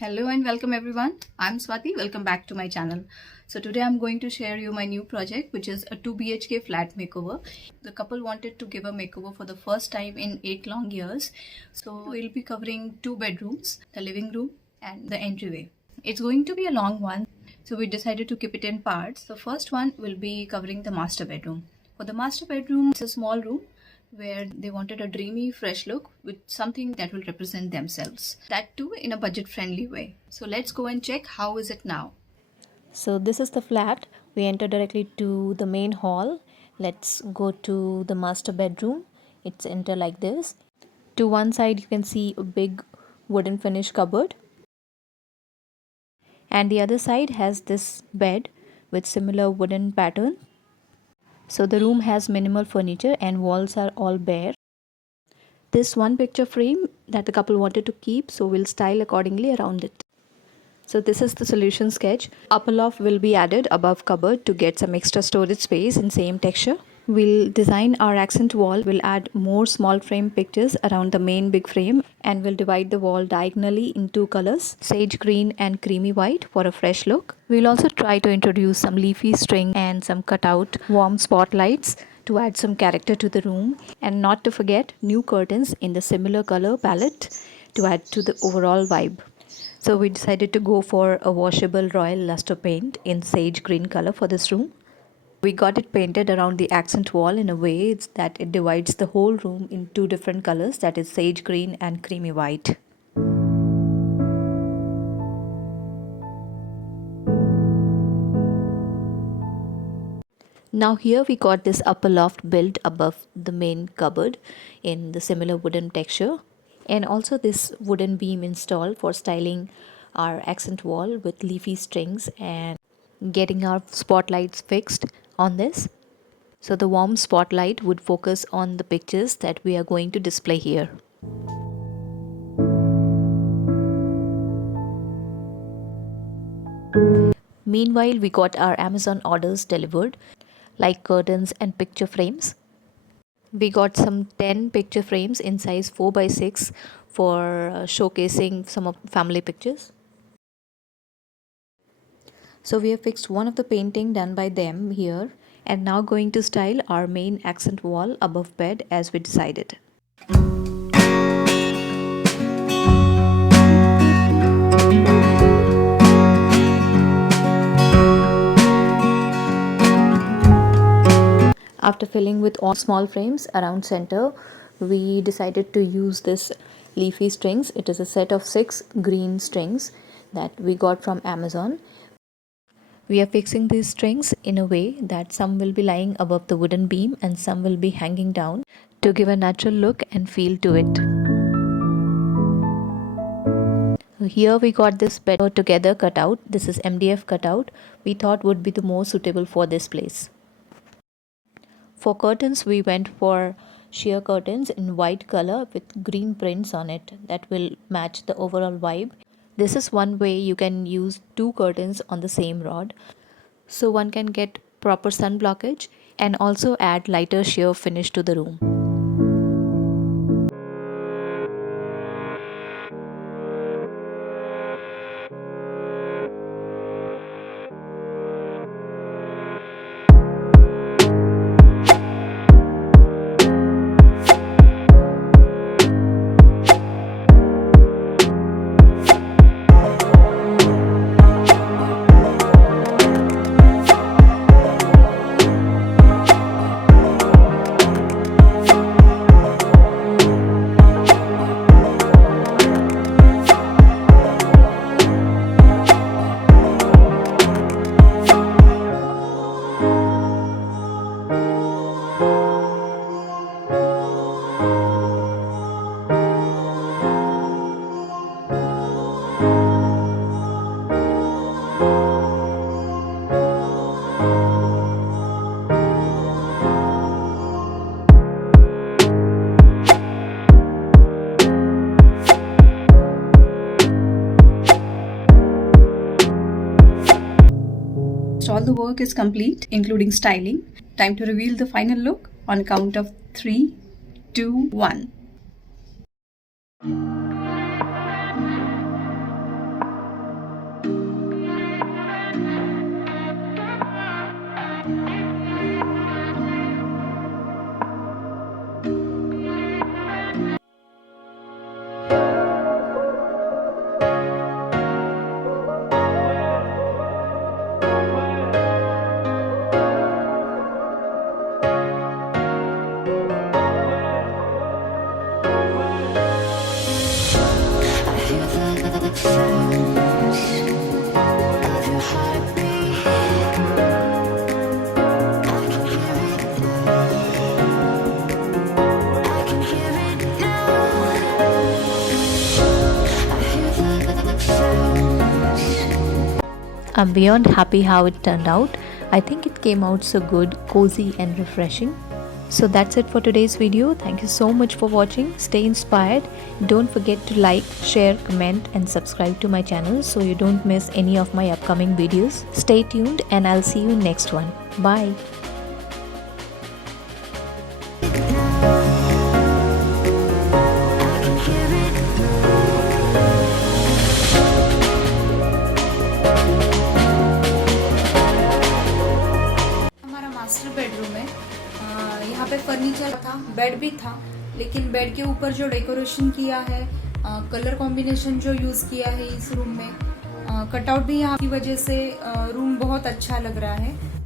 Hello and welcome everyone. I'm Swati. Welcome back to my channel. So today I'm going to share you my new project, which is a 2 BHK flat makeover. The couple wanted to give a makeover for the first time in 8 long years. So we'll be covering 2 bedrooms, the living room and the entryway. It's going to be a long one, so we decided to keep it in parts. The first one will be covering the master bedroom. For the master bedroom, it's a small room where they wanted a dreamy, fresh look with something that will represent themselves. That too in a budget-friendly way. So let's go and check how is it now. So this is the flat. We enter directly to the main hall. Let's go to the master bedroom. It's enter like this. To one side you can see a big wooden finish cupboard. And the other side has this bed with similar wooden pattern. So the room has minimal furniture and walls are all bare. This one picture frame that the couple wanted to keep, so we'll style accordingly around it. So this is the solution sketch. Upper loft will be added above cupboard to get some extra storage space in same texture. We'll design our accent wall. We'll add more small frame pictures around the main big frame and we'll divide the wall diagonally in 2 colors, sage green and creamy white for a fresh look. We'll also try to introduce some leafy string and some cutout warm spotlights to add some character to the room, and not to forget new curtains in the similar color palette to add to the overall vibe. So we decided to go for a washable royal luster paint in sage green color for this room. We got it painted around the accent wall in a way that it divides the whole room in 2 different colors, that is sage green and creamy white. Now here we got this upper loft built above the main cupboard in the similar wooden texture, and also this wooden beam installed for styling our accent wall with leafy strings and getting our spotlights fixed on this. So the warm spotlight would focus on the pictures that we are going to display here. Meanwhile, we got our Amazon orders delivered, like curtains and picture frames. We got some 10 picture frames in size 4 by 6 for showcasing some of family pictures. So we have fixed one of the painting done by them here, and now going to style our main accent wall above bed as we decided. After filling with all small frames around center, we decided to use this leafy strings. It is a set of 6 green strings that we got from Amazon. We are fixing these strings in a way that some will be lying above the wooden beam and some will be hanging down to give a natural look and feel to it. Here we got this better together cutout. This is MDF cutout. We thought would be the more suitable for this place. For curtains, we went for sheer curtains in white color with green prints on it that will match the overall vibe. This is one way you can use 2 curtains on the same rod, so one can get proper sun blockage and also add lighter sheer finish to the room. All the work is complete, including styling. Time to reveal the final look on count of 3, 2, 1. the sounds of your heartbeat. I can hear it now. I can hear it now. I hear the sounds. I'm beyond happy how it turned out. I think it came out so good, cozy and refreshing. So that's it for today's video. Thank you so much for watching. Stay inspired. Don't forget to like, share, comment and subscribe to my channel so you don't miss any of my upcoming videos. Stay tuned and I'll see you next one. Bye. I can hear it. हमारा master bedroom है। यहाँ पे furniture था, bed भी था, लेकिन bed के ऊपर जो डेकोरेशन किया है, कलर कॉम्बिनेशन जो यूज किया है इस रूम में, कटआउट भी यहाँ की वजह से रूम बहुत अच्छा लग रहा है।